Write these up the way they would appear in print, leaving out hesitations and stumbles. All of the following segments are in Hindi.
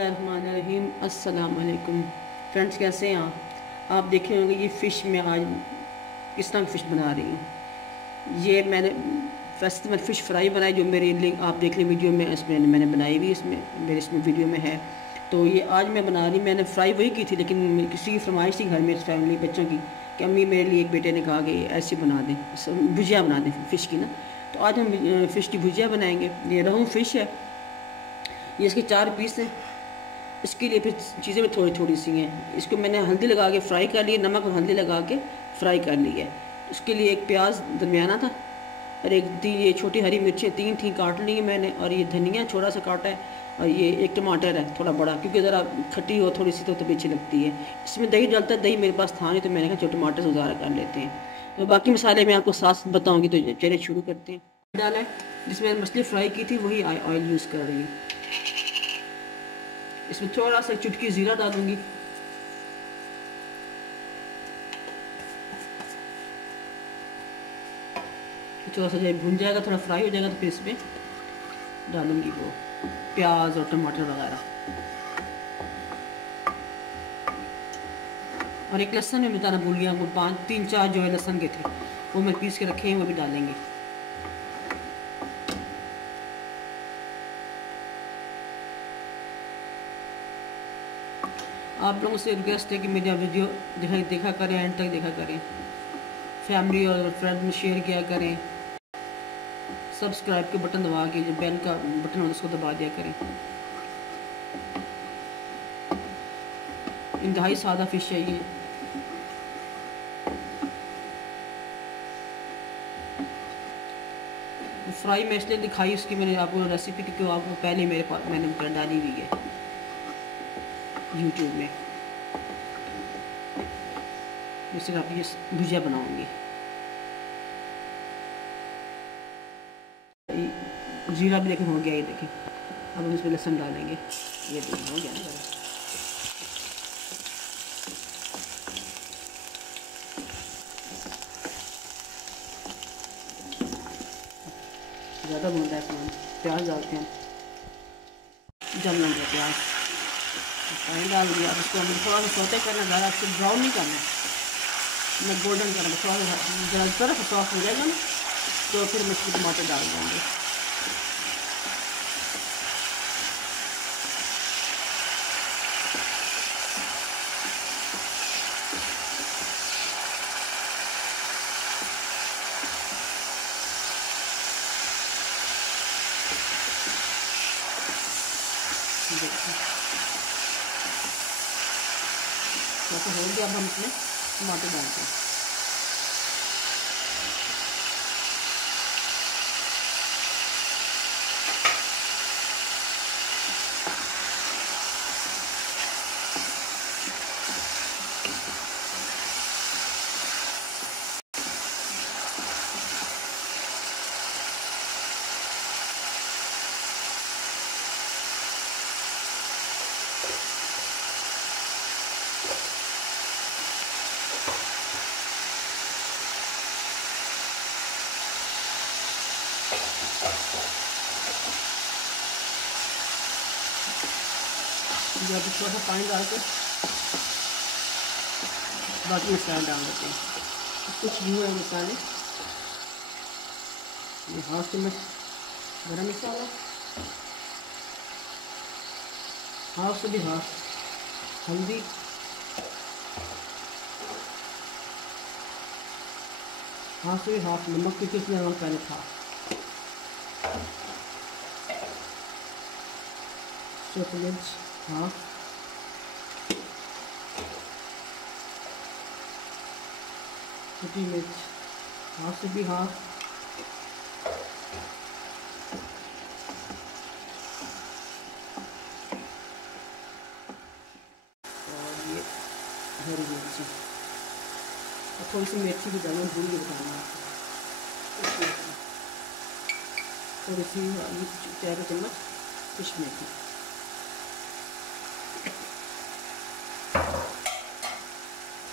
रहीम अस्सलाम वालेकुम फ्रेंड्स, कैसे हैं आप देखे होंगे ये फ़िश मैं आज किस तरह की फ़िश बना रही हूँ। ये मैंने वैसे तो मैं फ़िश फ्राई बनाई, जो मेरी लिंक आप देख लें वीडियो में, इसमें मैंने बनाई हुई, इसमें मेरे इसमें वीडियो में है। तो ये आज मैं बना रही, मैंने फ्राई वही की थी, लेकिन किसी की फरमाइश थी घर में फैमिली बच्चों की कि अम्मी मेरे लिए, एक बेटे ने कहा कि ऐसे बना दें, भुजिया बना दें फ़िश की ना। तो आज हम फ़िश की भुजिया बनाएंगे। ये रोहू फ़िश है, ये इसके 4 पीस हैं। इसके लिए फिर चीज़ें भी थोड़ी थोड़ी सी हैं। इसको मैंने हल्दी लगा के फ्राई कर लिया, नमक और हल्दी लगा के फ्राई कर ली है। उसके लिए एक प्याज दरमियाना था और ये छोटी हरी मिर्चें 3 थी, काट ली मैंने, और ये धनिया छोटा सा काटा है, और ये एक टमाटर है थोड़ा बड़ा, क्योंकि ज़रा खट्टी हो थोड़ी सी तो तभी अच्छी लगती है। इसमें दही डलता है, दही मेरे पास था नहीं, तो मैंने कहा जो टमाटर से गुजारा कर लेते हैं। तो बाकी मसाले मैं आपको साथ बताऊँगी, तो चलिए शुरू करते हैं। डाला है जिसमें मैंने मछली फ्राई की थी, वही ऑयल यूज़ कर रही हूँ। इसमें थोड़ा सा चुटकी ज़ीरा डालूंगी, थोड़ा सा जब भुन जाएगा, थोड़ा फ्राई हो जाएगा, तो फिर इसमें डालूंगी वो प्याज और टमाटर वगैरह। और एक लहसुन में बताना भूल गया, वो 3-4 जो है लहसुन के थे, वो मैं पीस के रखे हैं, वो भी डालेंगे। आप लोगों से रिक्वेस्ट है कि मेरा वीडियो देखा करें, एंड तक देखा करें, फैमिली और फ्रेंड में शेयर किया करें, सब्सक्राइब के बटन दबा के, जो बेल का बटन हो उसको दबा दिया करें। इंतहाई सादा फिश है ये। फ्राई मैं इसलिए दिखाई उसकी, मैंने आपको रेसिपी, क्योंकि आपको पहले मेरे पास मैंने डाली हुई है यूट्यूब में। जैसे आप ये भुजिया बनाऊंगी। जीरा भी लेकिन हो गया, ये देखें। अब हम इसमें लहसुन डालेंगे, ये देखिए हो गया ना। ज़्यादा भून रहा है इसमें, प्याज डालते हैं, जल लेंगे प्याज, पानी डाल दिया। अब इसको हमें थोड़ा सा सौते करना, ज़्यादा इसको ब्राउन नहीं करना, मैं गोल्डन करना, थोड़ा सा जरा तरफ सॉफ्ट हो जाएगा ना, तो फिर हम इसमें टमाटर डाल देंगे। तो हो गया, अब हम इसमें टमाटर डालते हैं। जब थोड़ा सा पानी डाल के बाकी मसाले डाल देते हैं। कुछ यूँ है मसाले, ये 1/2 चम्मच गरम मसाला, 1/2 से भी 1/2 हल्दी, 1/2 से भी 1/2 नमक, क्योंकि इसमें नमक पहले था। सूखी मिर्च 1/2, सूखी मिर्च 1/2 से भी 1/2, और ये हरी मिर्ची, और थोड़ी सी मेथी भी डालना भूल के बताना आपको, थोड़ी सी 4 चम्मच फिश मेथी।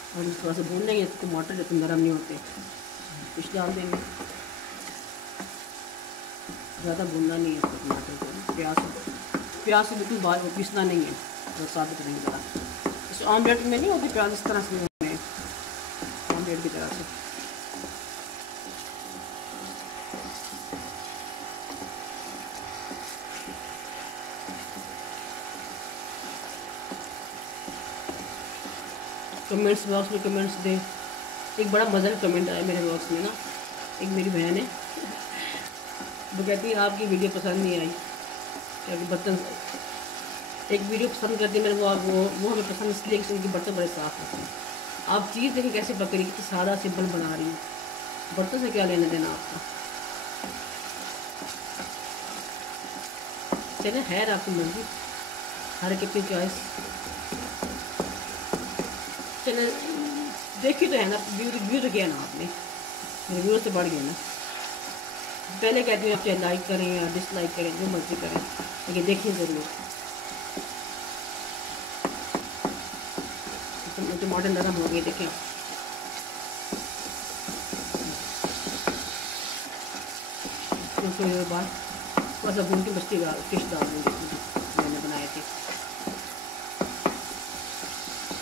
और थोड़ा सा भून लेंगे, टमाटर जब नरम नहीं होते, फिश डाल देंगे। ज़्यादा भूनना नहीं है टमाटर को, प्याज प्याज से बिल्कुल बाहर पीसना नहीं है, तो साबित नहीं करा। इस ऑमलेट में नहीं होती प्याज, इस तरह से ऑमलेट की तरह से। कमेंट्स बॉक्स में कमेंट्स दें। एक बड़ा मज़े का कमेंट आया मेरे बॉक्स में ना, एक मेरी बहन है, वो कहती है आपकी वीडियो पसंद नहीं आई, क्या बर्तन एक वीडियो पसंद करती है मेरे वो हमें पसंद इसलिए कि उनके बर्तन बड़े साफ़ होते हैं। आप चीज़ देखें कैसे पक रही है, सादा सिंपल बना रही हूँ, बर्तन से क्या लेना देना आपका। चले खैर आपकी मर्जी, हर एक अपनी चॉइस। चले देखी तो है ना, व्यू तो किया ना आपने, मेरे व्यू से बढ़ गया ना। पहले कहती हूँ आप चाहे लाइक करें या डिसलाइक करें, जो मर्जी करें, लेकिन देखिए ज़रूर। टमाटर नरम हो गए, देखें। थोड़ी देर बाद थोड़ा सा भून के मछली फिश डाल दूँगी, मैंने बनाए थे।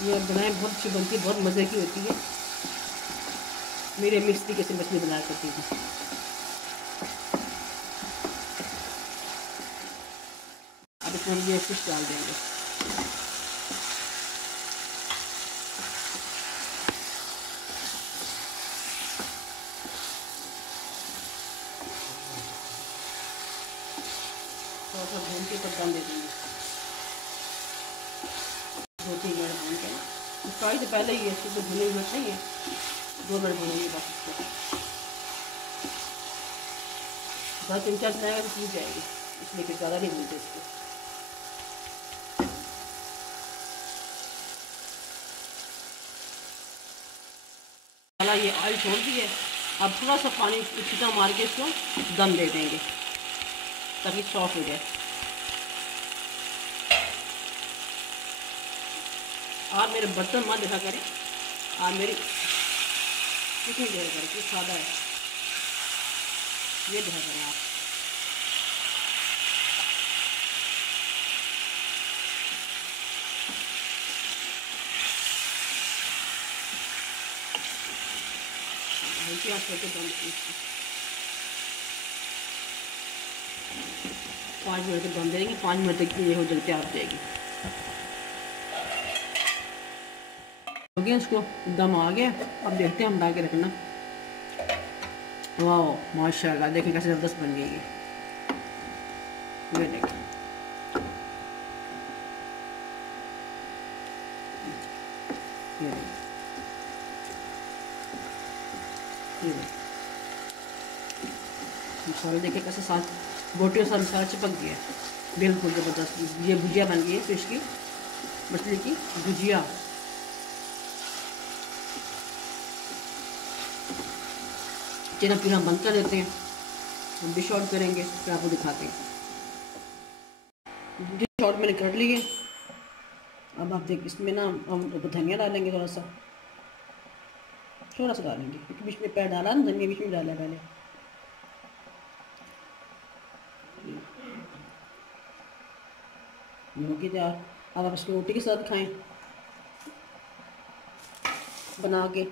ये बनाए बहुत अच्छी बनती है, बहुत मज़े की होती है। मेरे अम्मी इस तरीके से मछली बनाया करती थी। अब इसमें हम ये फिश डाल देंगे। थोड़ा सा भून के तब दम दे देंगे, 2-3 मिनट भून के। फ्राई तो पहले ही है, इसको भुने हुए नहीं है, 2 मिनट भूनेंगे बस इसको। बस 3-4 बनाएगा तो सीख जाएगी, इसलिए कि ज़्यादा नहीं भूनते इसको। ये ऑयल छोड़ दिए, अब थोड़ा सा पानी छींटा मार के इसको दम दे देंगे ताकि सॉफ्ट हो जाए। आप मेरे बर्तन मत देखा करें, आप मेरी कितनी देर करें, कुछ सादा है ये देखा करें आप। हल्की आंच करके दम 5 मिनट तक दम देंगे, 5 मिनट तक ये हो जाए तैयार हो जाएगी। हो गया, इसको दम आ गया। अब देखते हैं हम ला के रखना। वाह माशाल्लाह, देखें कैसे ज़बरदस्त बन गई है। ये देखें, ये मसाला देखे कैसे साथ बोटियों से मसाला चिपक गया, बिल्कुल ज़बरदस्त। ये भुजिया बन गई है फिश की, मछली की भुजिया। चलो फिर हम बंद कर देते हैं, हम डिश आउट करेंगे फिर आपको दिखाते हैं। डिश आउट मैंने कर लिए। अब आप देख, इसमें ना हम धनिया डालेंगे, थोड़ा सा डालेंगे क्योंकि बीच में पैर डाला ना, धनिया बीच में डाला पहले। होगी तैयार। अब आप इसको रोटी के साथ खाएं बना के।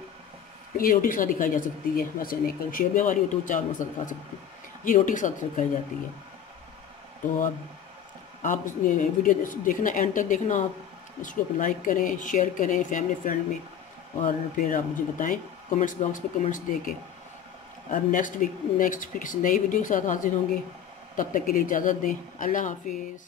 ये रोटी के साथ ही खाई जा सकती है, वैसे नहीं कल शेरबे वाली हो तो चावल के साथ खा सकती है, ये रोटी के साथ खाई जाती है। तो अब आप वीडियो देखना, एंड तक देखना। आप इसको लाइक करें, शेयर करें फैमिली फ्रेंड में, और फिर आप मुझे बताएं कमेंट्स बॉक्स में कमेंट्स दे के। अब नेक्स्ट फिर किसी नई वीडियो के साथ हाजिर होंगे, तब तक के लिए इजाज़त दें। अल्लाह हाफिज़।